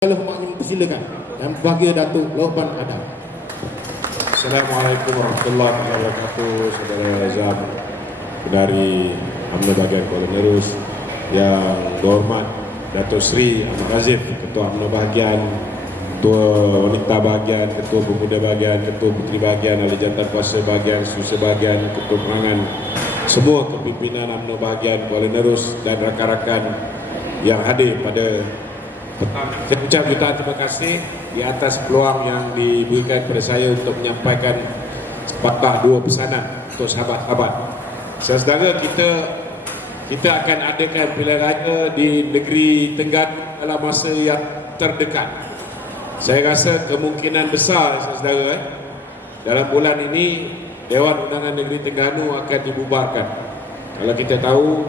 Kalau maknya persilakan. Yang bahagia Datuk Loban Adam. Assalamualaikum warahmatullahi wabarakatuh. Saudara Azam dari UMNO bahagian Kuala Nerus, yang dihormat Datuk Seri Ahmad Razif, Ketua UMNO bahagian, Ketua Wanita bahagian, Ketua Pemuda bahagian, Ketua Puteri bahagian, Ahli Jantan Kuasa bahagian, Susah bahagian, Ketua Perangan, semua kepimpinan UMNO bahagian Kuala Nerus dan rakan-rakan yang hadir pada saya ucap jutaan terima kasih di atas peluang yang diberikan kepada saya untuk menyampaikan sepatah dua pesanan untuk sahabat-sahabat. Saudara, kita akan adakan pilihan raya di negeri Terengganu dalam masa yang terdekat. Saya rasa kemungkinan besar, saudara, dalam bulan ini Dewan Undangan Negeri Terengganu akan dibubarkan. Kalau kita tahu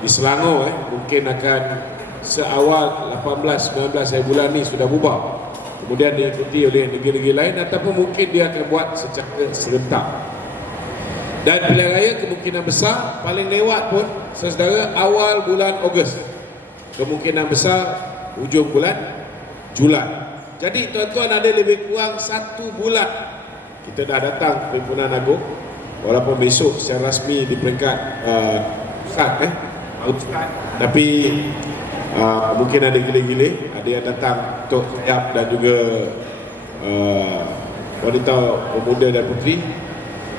di Selangor mungkin akan seawal 18-19 bulan ni sudah bubar, kemudian diikuti oleh negeri-negeri lain, ataupun mungkin dia akan buat secara serentak. Dan pilihan raya kemungkinan besar paling lewat pun saudara awal bulan Ogos, kemungkinan besar hujung bulan Julai. Jadi tuan-tuan ada lebih kurang 1 bulan kita dah datang Perhimpunan Agung, walaupun besok secara rasmi di peringkat pusat tapi mungkin ada gila-gila, ada yang datang untuk sayap dan juga wanita, pemuda dan puteri.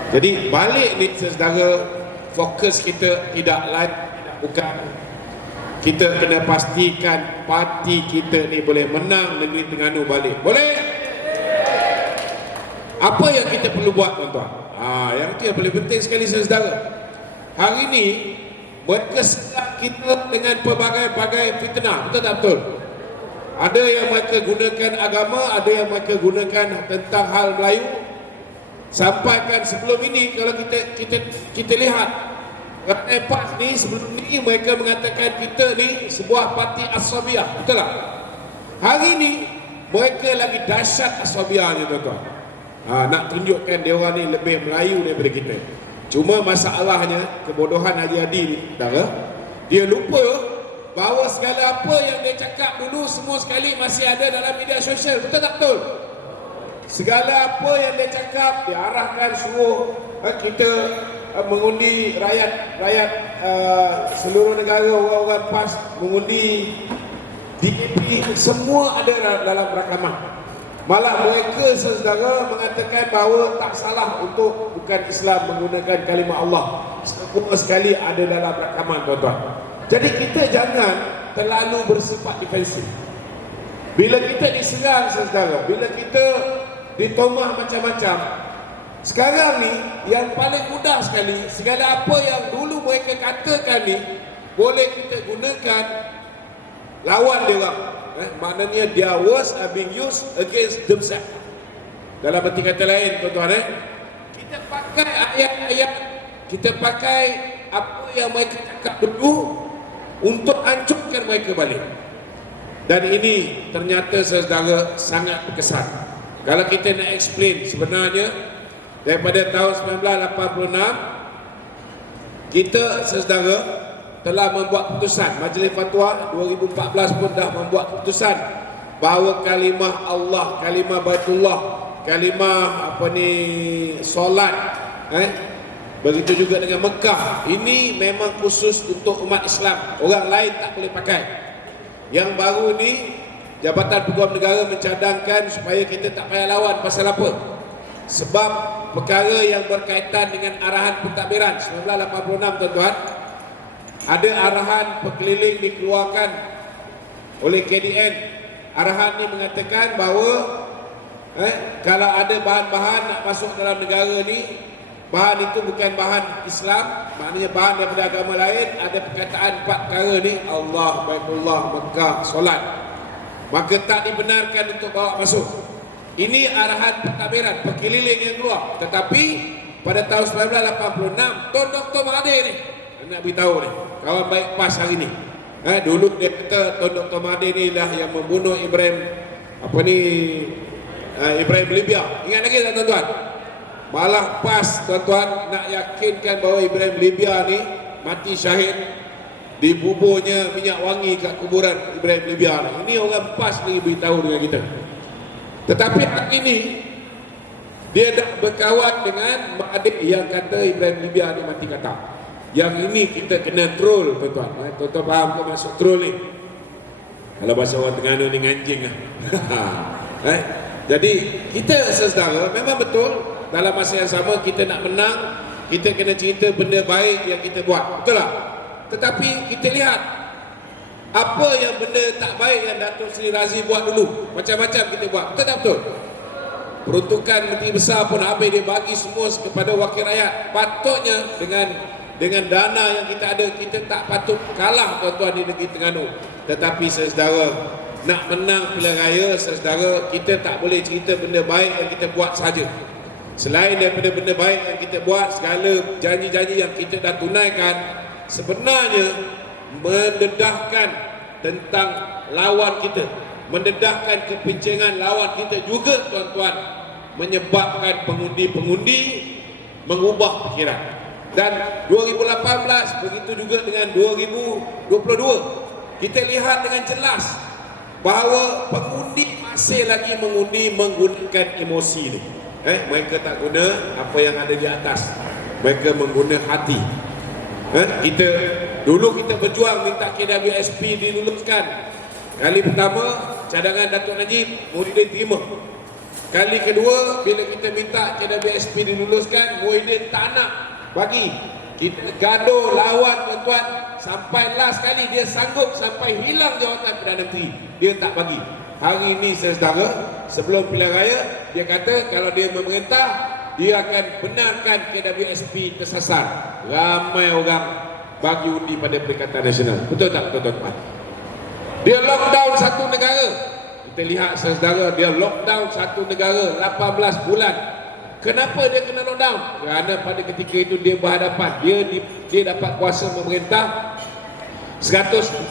Jadi balik ni saudara, fokus kita tidak lain bukan kita kena pastikan parti kita ni boleh menang negeri Terengganu balik. Boleh? Apa yang kita perlu buat, tuan-tuan? Yang itu yang paling penting sekali saudara. Hari ni mereka sedang kita dengan pelbagai-bagai fitnah, betul tak betul? Ada yang mereka gunakan agama, ada yang mereka gunakan tentang hal Melayu. Sampaikan sebelum ini kalau kita lihat Lepas ni sebelum ni mereka mengatakan kita ni sebuah parti Aswabiah, betul tak? Hari ni mereka lagi dahsyat Aswabiah ni, tuan-tuan. Nak tunjukkan dia orang ni lebih Melayu daripada kita. Cuma masalahnya kebodohan Haji Hadi ni, dia lupa bahawa segala apa yang dia cakap dulu semua sekali masih ada dalam media sosial, betul tak betul? Segala apa yang dia cakap diarahkan suruh kita mengundi rakyat seluruh negara, orang-orang PAS mengundi DAP, semua ada dalam rakaman. Malah mereka saudara mengatakan bahawa tak salah untuk bukan Islam menggunakan kalimah Allah. Semua sekali ada dalam rakaman, tuan-tuan. Jadi kita jangan terlalu bersifat defensif. Bila kita diserang saudara, bila kita ditomah macam-macam, sekarang ni yang paling mudah sekali, segala apa yang dulu mereka katakan ni boleh kita gunakan lawan dia orang. Maknanya their words are being used against themselves. Dalam arti kata lain, tuan-tuan, kita pakai ayat-ayat, kita pakai apa yang mereka cakap dulu untuk hancurkan mereka balik. Dan ini ternyata saudara sangat berkesan. Kalau kita nak explain, sebenarnya daripada tahun 1986 kita saudara telah membuat keputusan, Majlis Fatwa 2014 pun dah membuat keputusan bahawa kalimah Allah, kalimah Baitullah, kalimah solat, begitu juga dengan Mekah, ini memang khusus untuk umat Islam, orang lain tak boleh pakai. Yang baru ni Jabatan Peguam Negara mencadangkan supaya kita tak payah lawan. Pasal apa? Sebab perkara yang berkaitan dengan arahan pentadbiran 1986, tuan-tuan, ada arahan perkeliling dikeluarkan oleh KDN. Arahan ini mengatakan bahawa kalau ada bahan-bahan nak masuk dalam negara ni, bahan itu bukan bahan Islam, maknanya bahan daripada agama lain, ada perkataan 4 perkara ni, Allah, Baitullah, Mekah, solat, maka tak dibenarkan untuk bawa masuk. Ini arahan pentadbiran, perkeliling yang keluar. Tetapi pada tahun 1986 Tun Dr. Mahathir ni nak beritahu ni, kawan baik PAS hari ni, dulu dia kata Tun Dr. Mahathir ni lah yang membunuh Ibrahim Ibrahim Libya. Ingat lagi tak, tuan-tuan? Malah PAS, tuan-tuan, nak yakinkan bahawa Ibrahim Libya ni mati syahid dibuburnya minyak wangi kat kuburan Ibrahim Libya. Ini orang PAS lagi beritahu dengan kita. Tetapi hari ini dia dah berkawan dengan mak adik yang kata Ibrahim Libya ni mati kata. Yang ini kita kena troll, tuan-tuan. Tuan-tuan faham ke maksud troll ni? Kalau bahasa orang Terengganu ni nganjing lah. Jadi kita saudara memang betul dalam masa yang sama kita nak menang, kita kena cerita benda baik yang kita buat. Betul tak? Tetapi kita lihat apa yang benda tak baik yang Datuk Seri Razif buat dulu. Macam-macam kita buat. Betul tak betul? Peruntukan Menteri Besar pun habis dia bagi semua kepada wakil rakyat. Patutnya dengan dana yang kita ada, kita tak patut kalah tuan-tuan di negeri Terengganu. Tetapi saudara, nak menang pilihan raya saudara, kita tak boleh cerita benda baik yang kita buat saja. Selain daripada benda baik yang kita buat, segala janji-janji yang kita dah tunaikan sebenarnya mendedahkan tentang lawan kita, mendedahkan kepincingan lawan kita juga tuan-tuan, menyebabkan pengundi-pengundi mengubah fikiran. Dan 2018 begitu juga dengan 2022 kita lihat dengan jelas bahawa pengundi masih lagi mengundi menggunakan emosi ni. Mereka tak guna apa yang ada di atas, mereka mengguna hati. Kita dulu kita berjuang minta KWSP diluluskan. Kali pertama cadangan Datuk Najib Muhyiddin terima. Kali kedua bila kita minta KWSP diluluskan, Muhyiddin tak nak bagi. Kita gaduh lawan tuan-tuan, sampai last kali dia sanggup sampai hilang jawatan Perdana Menteri, dia tak bagi. Hari ini saudara, sebelum pilihan raya dia kata kalau dia memerintah dia akan benarkan KWSP tersasar. Ramai orang bagi undi pada Perikatan Nasional. Betul tak tuan-tuan? Dia lockdown satu negara. Kita lihat saudara, dia lockdown satu negara 18 bulan. Kenapa dia kena lockdown? Kerana pada ketika itu dia berhadapan, dia dapat kuasa memerintah 114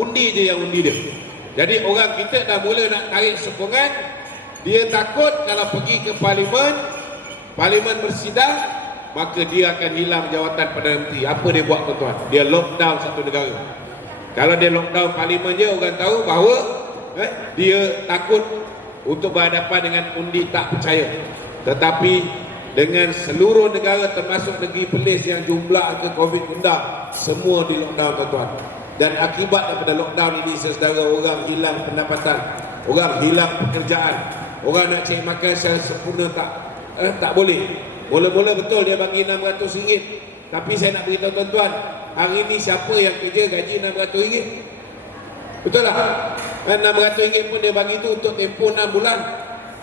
undi je yang undi dia. Jadi orang kita dah mula nak tarik sokongan. Dia takut kalau pergi ke Parlimen bersidang, maka dia akan hilang jawatan Perdana Menteri. Apa dia buat tuan-tuan? Dia lockdown satu negara. Kalau dia lockdown Parlimen je, orang tahu bahawa dia takut untuk berhadapan dengan undi tak percaya. Tetapi dengan seluruh negara termasuk negeri Perlis yang jumlah angka Covid rendah, semua di lockdown tuan-tuan. Dan akibat daripada lockdown ini saudara, orang hilang pendapatan, orang hilang pekerjaan, orang nak cari makan secara sempurna tak boleh. Mula-mula betul dia bagi RM600, tapi saya nak beritahu tuan-tuan, hari ini siapa yang kerja gaji RM600? Betul tak? RM600 pun dia bagi tu untuk tempoh 6 bulan.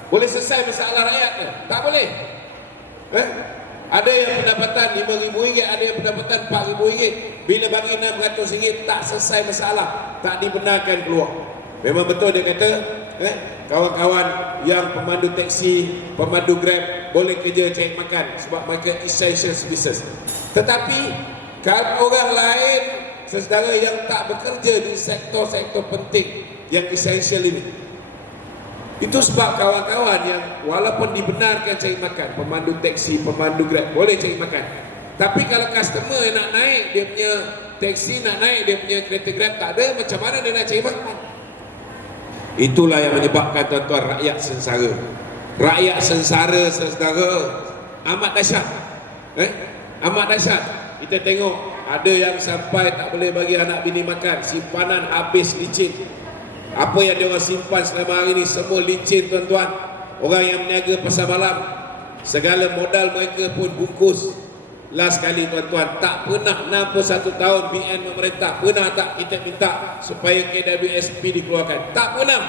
Boleh selesai masalah rakyat ke? Tak boleh. Ada yang pendapatan RM5,000, ada yang pendapatan RM4,000. Bila bagi RM600 tak selesai masalah, tak dibenarkan keluar. Memang betul dia kata, kawan-kawan yang pemandu teksi, pemandu Grab boleh kerja cari makan sebab mereka essential business. Tetapi kalau orang lain saudara yang tak bekerja di sektor-sektor penting yang essential ini, itu sebab kawan-kawan yang walaupun dibenarkan cari makan, pemandu teksi, pemandu Grab boleh cari makan, tapi kalau customer yang nak naik dia punya teksi, nak naik dia punya kereta Grab tak ada, macam mana dia nak cari makan? Itulah yang menyebabkan tuan-tuan rakyat sengsara. Rakyat sengsara saudara amat dahsyat. Amat dahsyat. Kita tengok ada yang sampai tak boleh bagi anak bini makan, simpanan habis licin. Apa yang dia orang simpan selama hari ini semua licin tuan-tuan. Orang yang meniaga pasar malam, segala modal mereka pun bungkus. Last kali tuan-tuan, tak pernah 61 tahun BN memerintah, pernah tak kita minta supaya KWSP dikeluarkan? Tak pernah.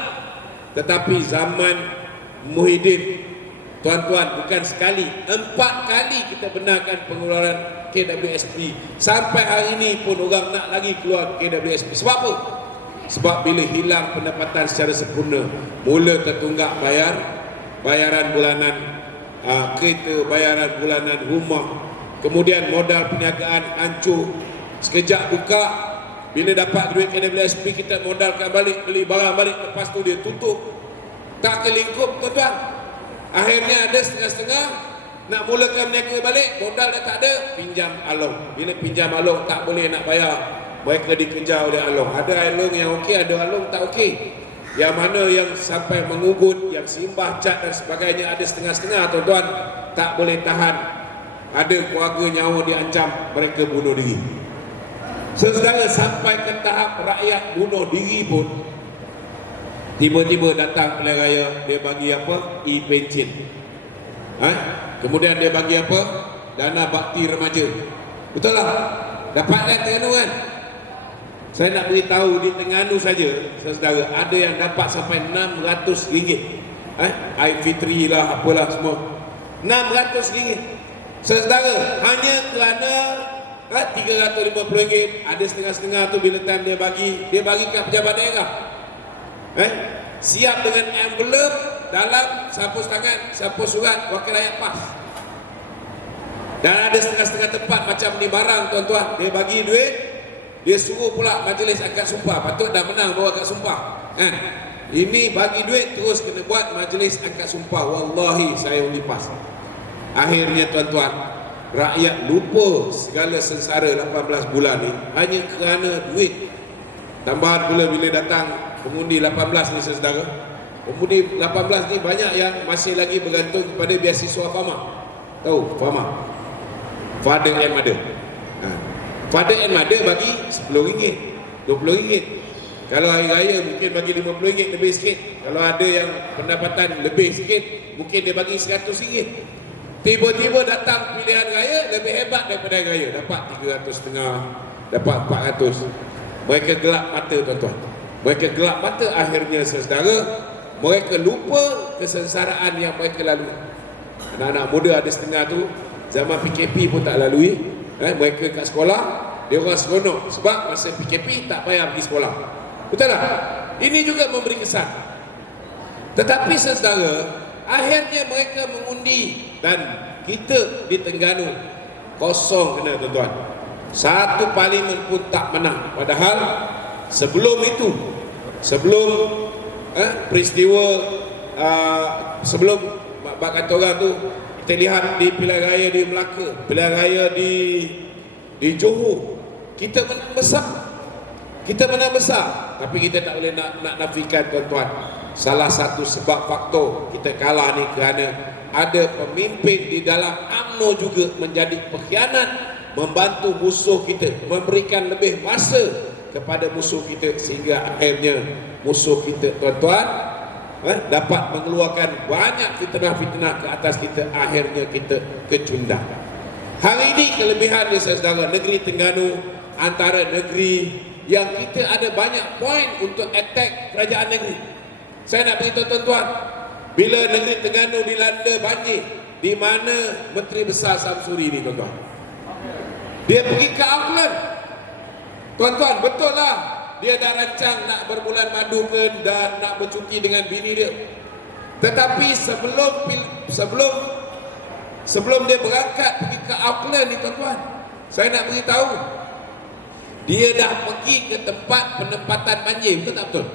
Tetapi zaman Muhyiddin tuan-tuan, bukan sekali, 4 kali kita benarkan pengeluaran KWSP. Sampai hari ini pun orang nak lagi keluar KWSP. Sebab apa? Sebab bila hilang pendapatan secara sempurna, mula tertunggak bayaran bulanan kereta, bayaran bulanan rumah, kemudian modal perniagaan hancur. Sekejap buka, bila dapat duit KWSP kita modalkan balik, beli barang balik, lepas tu dia tutup. Tak kelingkup tuan-tuan. Akhirnya ada setengah-setengah nak mulakan berniaga balik, modal dah tak ada, pinjam along. Bila pinjam along tak boleh nak bayar, mereka dikejar oleh Along. Ada Along yang okey, ada Along tak okey. Yang mana yang sampai mengugut, yang simbah cat dan sebagainya, ada setengah-setengah tuan-tuan tak boleh tahan. Ada keluarga nyawa diancam, mereka bunuh diri. Saudara, sampai ke tahap rakyat bunuh diri pun, tiba-tiba datang pilihan raya, dia bagi apa? E-pencin. Kemudian dia bagi apa? Dana bakti remaja. Betul lah? Dapatkan Terengganu kan? Saya nak beritahu di Terengganu saja, saudara, ada yang dapat sampai RM600. Aifitri lah, apalah semua. RM600. Saudara, hanya kerana RM350. Ada setengah-setengah tu bila time dia bagi kat pejabat daerah. Siap dengan envelope, dalam sapus tangan, sapus surat, wakil rakyat PAS. Dan ada setengah-setengah tempat macam ni barang tuan-tuan, dia bagi duit, dia suruh pula majlis akad sumpah. Patut dah menang bawa akad sumpah. Ini bagi duit terus kena buat majlis akad sumpah. Wallahi saya undi PAS. Akhirnya tuan-tuan, rakyat lupa segala sengsara 18 bulan ni hanya kerana duit. Tambahan pula bila datang pengundi 18 ni saudara. Pengundi 18 ni banyak yang masih lagi bergantung kepada beasiswa FAMA. Tahu FAMA? Father and Mother. Father and Mother bagi RM10, RM20. Kalau hari raya mungkin bagi RM50 lebih sikit. Kalau ada yang pendapatan lebih sikit, mungkin dia bagi RM100. Tiba-tiba datang pilihan raya lebih hebat daripada hari raya, dapat RM300.5, dapat RM400. Mereka gelap mata tuan-tuan. Mereka gelap mata, akhirnya saudara, mereka lupa kesengsaraan yang mereka lalui. Anak-anak muda ada setengah tu zaman PKP pun tak lalui. Mereka kat sekolah, dia orang seronok sebab masa PKP tak payah pergi sekolah. Betul tak? Ini juga memberi kesan. Tetapi saudara, akhirnya mereka mengundi dan kita di Terengganu kosong kena tuan-tuan. Satu parlimen pun tak menang. Padahal sebelum itu, sebelum peristiwa sebelum bak kata orang tu, kita lihat di pilihan raya di Melaka, pilihan raya di Johor, kita menang besar. Kita menang besar, tapi kita tak boleh nak nafikan tuan-tuan, salah satu sebab faktor kita kalah ni kerana ada pemimpin di dalam UMNO juga menjadi pengkhianat, membantu musuh kita, memberikan lebih masa kepada musuh kita, sehingga akhirnya musuh kita tuan-tuan dapat mengeluarkan banyak fitnah-fitnah ke atas kita, akhirnya kita kecundang. Hari ini kelebihan dia saudara, negeri Terengganu antara negeri yang kita ada banyak poin untuk attack kerajaan negeri. Saya nak beritahu tuan-tuan, bila negeri Terengganu dilanda banjir, di mana Menteri Besar Samsuri ni tuan-tuan, dia pergi ke Auckland. Tuan-tuan, betul lah, dia dah rancang nak berbulan madu ke dan nak bercuti dengan bini dia. Tetapi sebelum dia berangkat pergi ke Auckland ni tuan-tuan, saya nak beritahu, dia dah pergi ke tempat penempatan banjir. Betul tak betul?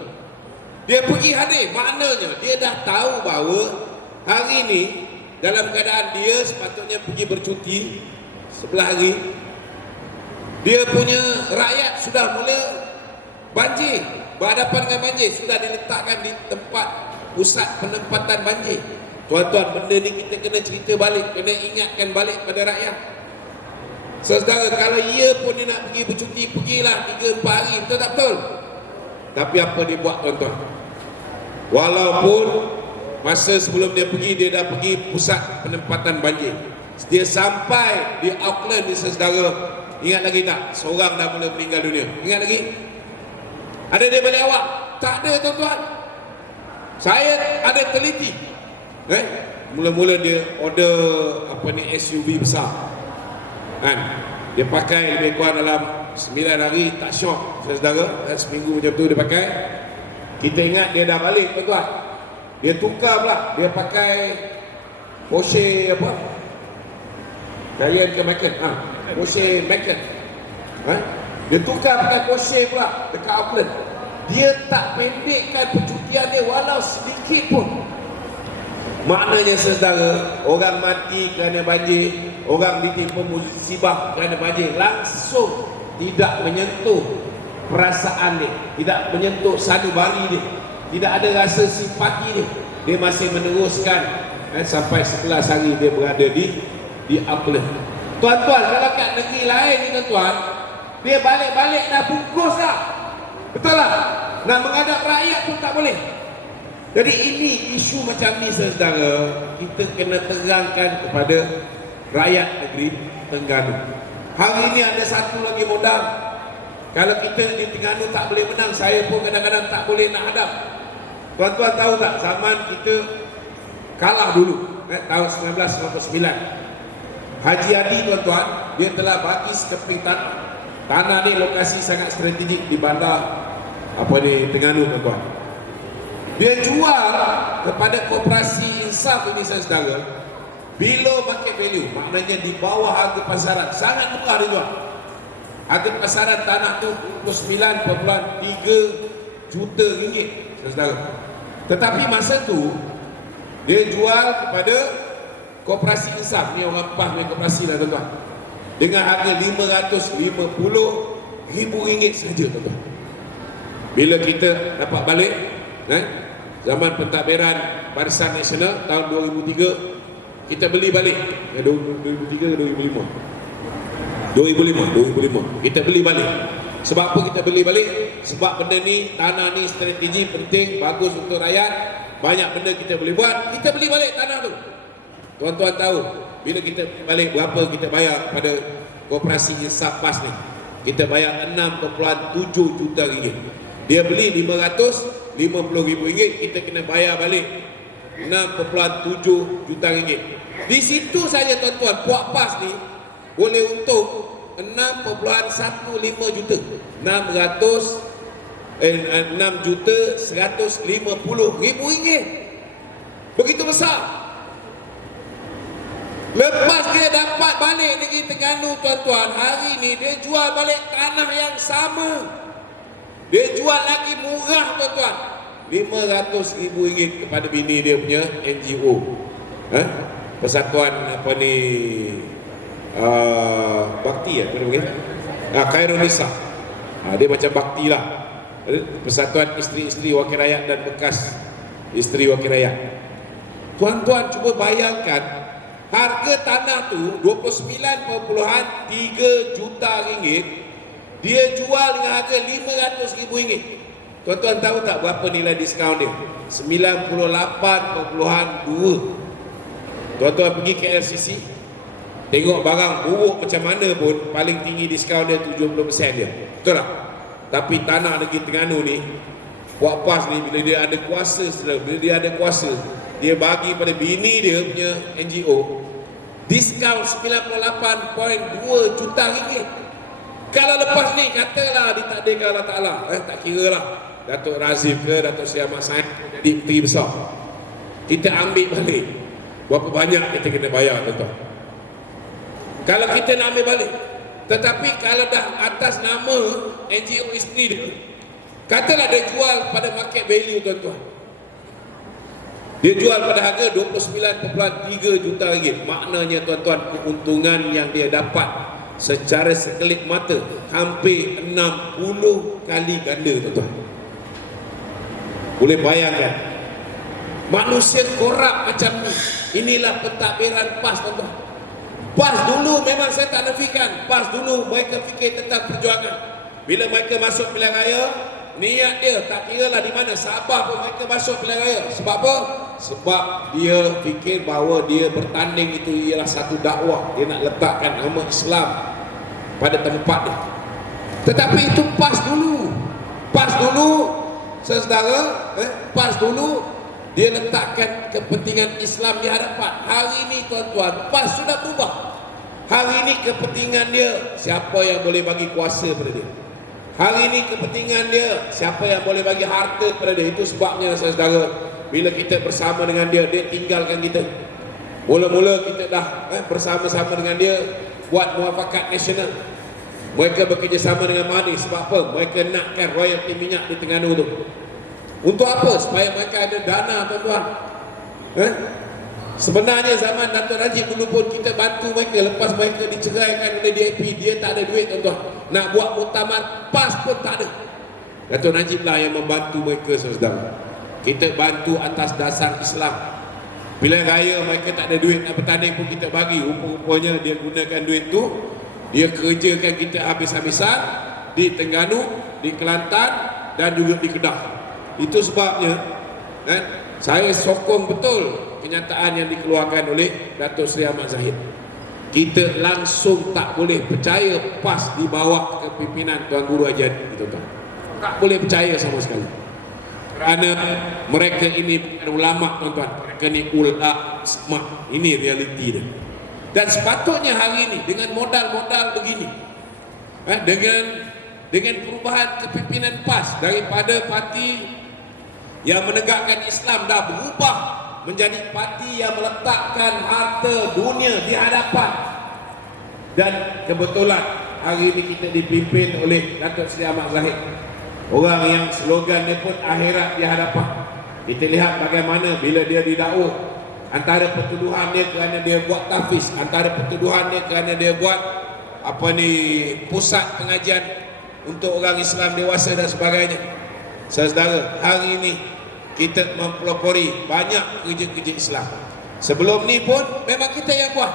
Dia pergi hadir, maknanya dia dah tahu bahawa hari ini dalam keadaan dia sepatutnya pergi bercuti sebelah hari, dia punya rakyat sudah mula banjir, berhadapan dengan banjir, sudah diletakkan di tempat pusat penempatan banjir. Tuan-tuan, benda ni kita kena cerita balik, kena ingatkan balik pada rakyat. Saudara, kalau ia pun dia nak pergi bercuti, pergilah 3-4 hari, betul tak betul? Tapi apa dia buat tuan-tuan? Walaupun masa sebelum dia pergi, dia dah pergi pusat penempatan banjir, dia sampai di Auckland ni saudara, ingat lagi tak? Seorang dah mula meninggal dunia. Ingat lagi? Ada dia balik awak? Tak ada tuan-tuan. Saya ada teliti. Mula-mula dia order SUV besar. Dia pakai lebih kurang dalam 9 hari, tak syok saudara. Seminggu macam tu dia pakai. Kita ingat dia dah balik tuan-tuan. Dia tukar pula, dia pakai Porsche apa? Cayenne ke Macan? Porsche Macan. Dia tukar pakai Porsche pula dekat Auckland. Dia tak pendekkan percutian dia walau sedikit pun. Maknanya saudara, orang mati kerana banjir, orang ditimpa musibah kerana banjir, langsung tidak menyentuh perasaan dia, tidak menyentuh sanubari dia, tidak ada rasa simpati dia. Dia masih meneruskan sampai 11 hari dia berada di Auckland. Tuan-tuan, kalau kat negeri lain ni tuan-tuan, dia balik-balik dah bungkus dah. Betul tak? Nak menghadap rakyat pun tak boleh. Jadi ini isu macam ni saudara, kita kena terangkan kepada rakyat negeri Terengganu. Hari ini ada satu lagi modal. Kalau kita di Terengganu tak boleh menang, saya pun kadang-kadang tak boleh nak hadap. Tuan-tuan tahu tak, zaman kita kalah dulu tahun 1999, Haji Adi tuan-tuan, dia telah bagi sekeping tanah ni lokasi sangat strategik di bandar Terengganu tuan-tuan. Dia jual kepada koperasi insaf ini saudara, below market value, maknanya di bawah harga pasaran, sangat murah dia jual. Harga pasaran tanah tu 29.3 juta ringgit saudara. Tetapi masa tu dia jual kepada koperasi insaf, ni orang PAS punya koperasi lah tuan-tuan, dengan harga RM550,000 saja tuan-tuan. Bila kita dapat balik zaman pentadbiran Barisan Nasional tahun 2003, kita beli balik 2003 ke 2005 kita beli balik. Sebab apa kita beli balik? Sebab benda ni, tanah ni strategi penting, bagus untuk rakyat, banyak benda kita boleh buat. Kita beli balik tanah tu. Tuan-tuan tahu bila kita balik berapa kita bayar kepada koperasi insaf PAS ni? Kita bayar 6.7 juta ringgit. Dia beli RM550,000, kita kena bayar balik 6.7 juta ringgit. Di situ saja tuan-tuan, puak PAS ni boleh untung 6.15 juta, 6.150,000 ringgit. Begitu besar. Lepas dia dapat balik negeri Terengganu tuan-tuan, hari ni dia jual balik tanah yang sama. Dia jual lagi murah tuan-tuan, RM500,000 kepada bini dia punya NGO, Persatuan bakti apa dia panggil? Khairunisa. Dia macam bakti lah. Persatuan Isteri-Isteri Wakil Rakyat dan bekas Isteri Wakil Rakyat. Tuan-tuan cuba bayangkan, harga tanah tu 29.3 juta ringgit, dia jual dengan harga RM500,000. Tuan-tuan tahu tak berapa nilai diskaun dia? 98.2. Tuan-tuan pergi KLCC, tengok barang buruk macam mana pun, paling tinggi diskaun dia 70% dia. Betul tak? Tapi tanah negeri Terengganu ni, Puak PAS ni, bila dia ada kuasa, dia bagi pada bini dia punya NGO diskaun 98.2 juta ringgit. Kalau lepas ni katalah ditakdirkan Allah Ta'ala, tak kira lah Datuk Razif ke Datuk Seri Ahmad Said jadi menteri besar, kita ambil balik, berapa banyak kita kena bayar tuan-tuan? Kalau kita nak ambil balik. Tetapi kalau dah atas nama NGO isteri dia, katalah dia jual pada market value tuan-tuan, dia jual pada harga 29.3 juta ringgit, maknanya tuan-tuan, keuntungan yang dia dapat secara sekelip mata hampir 60 kali ganda tuan-tuan. Boleh bayangkan manusia korup macam ni. Inilah pentadbiran PAS tuan-tuan. PAS dulu memang saya tak nafikan, PAS dulu mereka fikir tentang perjuangan. Bila mereka masuk pilihan raya, niat dia tak kira lah di mana, Sabah pun mereka masuk pilihan raya. Sebab apa? Sebab dia fikir bahawa dia bertanding itu ialah satu dakwah, dia nak letakkan nama Islam pada tempat dia. Tetapi itu PAS dulu. PAS dulu saudara, PAS dulu dia letakkan kepentingan Islam di hadapan. Hari ini tuan-tuan, PAS sudah berubah. Hari ini kepentingan dia siapa yang boleh bagi kuasa pada dia. Hari ini kepentingan dia siapa yang boleh bagi harta pada dia. Itu sebabnya saudara, bila kita bersama dengan dia, dia tinggalkan kita. Mula-mula kita dah bersama-sama dengan dia buat muafakat nasional. Mereka bekerjasama dengan Mahdi. Sebab apa? Mereka nakkan royalti minyak di Terengganu tu. Untuk apa? Supaya mereka ada dana tuan-tuan. Sebenarnya zaman Dato' Najib dulu pun kita bantu mereka. Lepas mereka diceraikan oleh DAP, dia tak ada duit tuan-tuan. Nak buat muktamar PAS pun tak ada. Dato' Najib lah yang membantu mereka saudara. Kita bantu atas dasar Islam. Bila raya mereka tak ada duit nak bertanding pun kita bagi. Rupa-rupanya dia gunakan duit tu, dia kerjakan kita habis-habisan di Terengganu, di Kelantan dan juga di Kedah. Itu sebabnya saya sokong betul kenyataan yang dikeluarkan oleh Datuk Seri Ahmad Zahid. Kita langsung tak boleh percaya PAS di bawah kepimpinan Tuan Guru Haji Hadi, tuan-tuan. Tak boleh percaya sama sekali. Kerana mereka ini bukan ulama, tuan-tuan. Mereka ni ulama. Ini realiti dia. Dan sepatutnya hari ini dengan modal-modal begini, dengan perubahan kepimpinan PAS daripada parti yang menegakkan Islam dah berubah menjadi parti yang meletakkan harta dunia di hadapan. Dan kebetulan hari ini kita dipimpin oleh Datuk Seri Ahmad Zahid, orang yang slogan dia pun akhirat di hadapan. Kita lihat bagaimana bila dia didakwa, antara pertuduhan dia kerana dia buat tahfiz, antara pertuduhan dia kerana dia buat pusat pengajian untuk orang Islam dewasa dan sebagainya. Saudara, hari ini kita mempelopori banyak kerja-kerja Islam. Sebelum ni pun memang kita yang buat.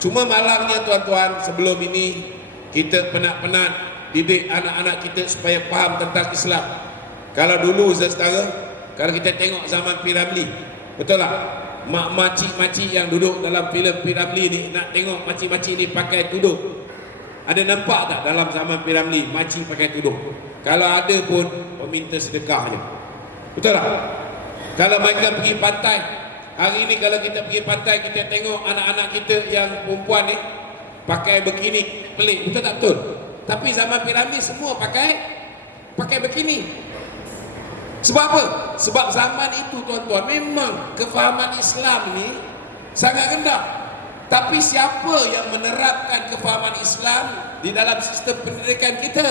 Cuma malangnya tuan-tuan, sebelum ini kita penat-penat didik anak-anak kita supaya faham tentang Islam. Kalau dulu saudara, kalau kita tengok zaman P. Ramlee, betul tak? Mak makcik-makcik yang duduk dalam filem P. Ramlee ni, nak tengok makcik-makcik ni pakai tudung. Ada nampak tak dalam zaman P. Ramlee makcik pakai tudung? Kalau ada pun meminta sedekah je. Betul tak? Kalau mereka pergi pantai, hari ini kalau kita pergi pantai, kita tengok anak-anak kita yang perempuan ni pakai bikini, pelik, betul tak betul? Tapi zaman P. Ramlee semua pakai bikini. Sebab apa? Sebab zaman itu tuan-tuan memang kefahaman Islam ni sangat rendah. Tapi siapa yang menerapkan kefahaman Islam di dalam sistem pendidikan kita?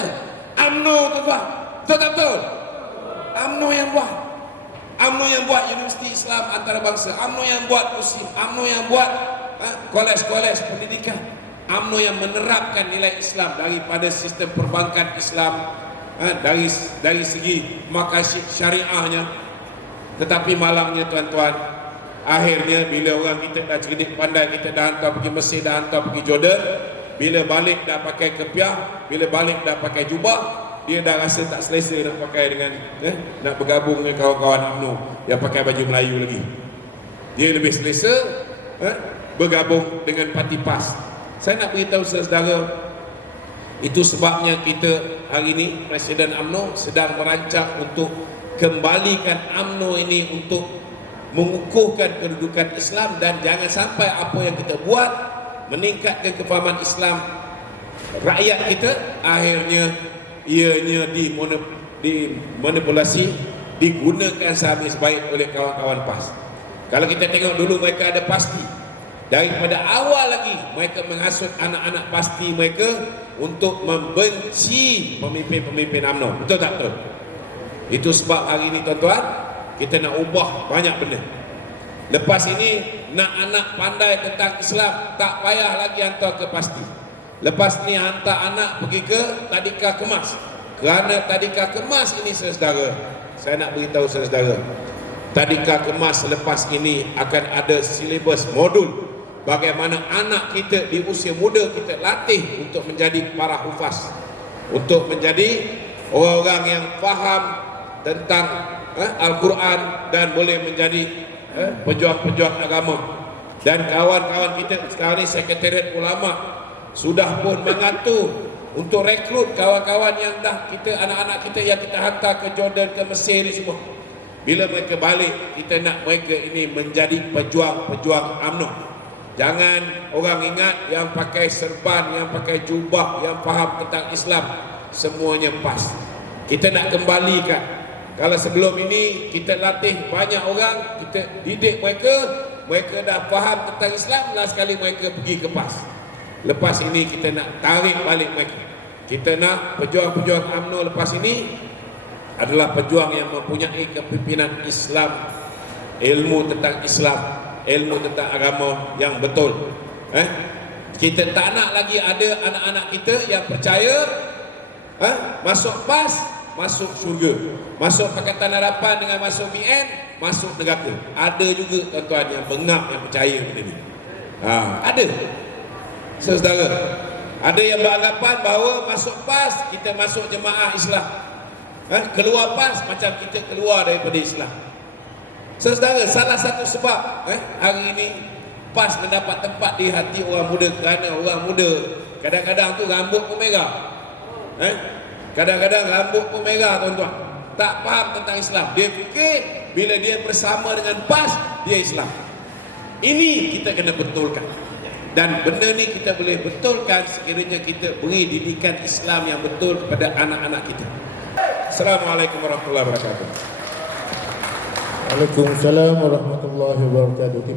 UMNO, tuan-tuan. Betul tak betul? UMNO yang buat. UMNO yang buat Universiti Islam Antarabangsa. UMNO yang buat Muslim. UMNO yang buat kolej-kolej pendidikan. UMNO yang menerapkan nilai Islam daripada sistem perbankan Islam, dari segi maqasid syariahnya. Tetapi malangnya tuan-tuan, akhirnya bila orang kita dah cerdik pandai, kita dah hantar pergi Mesir, dah hantar pergi Jordan, bila balik dah pakai kepiah, bila balik dah pakai jubah, dia dah rasa tak selesa nak pakai dengan nak bergabung dengan kawan-kawan UMNO yang pakai baju Melayu lagi. Dia lebih selesa bergabung dengan parti PAS. Saya nak beritahu saudara, itu sebabnya kita hari ini Presiden UMNO sedang merancang untuk kembalikan UMNO ini untuk mengukuhkan kedudukan Islam, dan jangan sampai apa yang kita buat meningkatkan kefahaman Islam rakyat kita akhirnya ianya dimanipulasi, digunakan sehabis baik oleh kawan-kawan PAS. Kalau kita tengok dulu mereka ada pasti, daripada awal lagi mereka menghasut anak-anak pasti mereka untuk membenci pemimpin-pemimpin UMNO. Betul tak betul? Itu sebab hari ini tuan-tuan, kita nak ubah banyak benda. Lepas ini nak anak pandai tentang Islam, tak payah lagi hantar ke pasti. Lepas ni hantar anak pergi ke tadika kemas. Kerana tadika kemas ini saudara, saya nak beritahu saudara, tadika kemas selepas ini akan ada silibus modul bagaimana anak kita di usia muda kita latih untuk menjadi para hufaz, untuk menjadi orang-orang yang faham tentang Al-Quran dan boleh menjadi pejuang-pejuang agama. Dan kawan-kawan kita sekarang ni Sekretariat Ulama sudah pun mengatur untuk rekrut kawan-kawan yang dah kita, anak-anak kita yang kita hantar ke Jordan, ke Mesir ni semua. Bila mereka balik, kita nak mereka ini menjadi pejuang-pejuang UMNO. Jangan orang ingat yang pakai serban, yang pakai jubah, yang faham tentang Islam semuanya PAS. Kita nak kembalikan. Kalau sebelum ini kita latih banyak orang, kita didik mereka, mereka dah faham tentang Islam, last sekali mereka pergi ke PAS. Lepas ini kita nak tarik balik mereka. Kita nak pejuang-pejuang UMNO lepas ini adalah pejuang yang mempunyai kepimpinan Islam, ilmu tentang Islam, ilmu tentang agama yang betul. Kita tak nak lagi ada anak-anak kita yang percaya masuk PAS, masuk syurga, masuk Pakatan Harapan dengan masuk BN, masuk neraka. Ada juga tuan-tuan yang bengap yang percaya benda ni. Ada. Saudara, ada yang beranggapan bahawa masuk PAS kita masuk jemaah Islam. Keluar PAS macam kita keluar daripada Islam. Saudara, salah satu sebab hari ini PAS mendapat tempat di hati orang muda kerana orang muda kadang-kadang tu rambut pun merah. Kadang-kadang rambut pun merah, tuan-tuan. Tak faham tentang Islam. Dia fikir bila dia bersama dengan PAS, dia Islam. Ini kita kena betulkan. Dan benda ni kita boleh betulkan sekiranya kita beri didikan Islam yang betul kepada anak-anak kita. Assalamualaikum warahmatullahi wabarakatuh. Waalaikumsalam warahmatullahi wabarakatuh.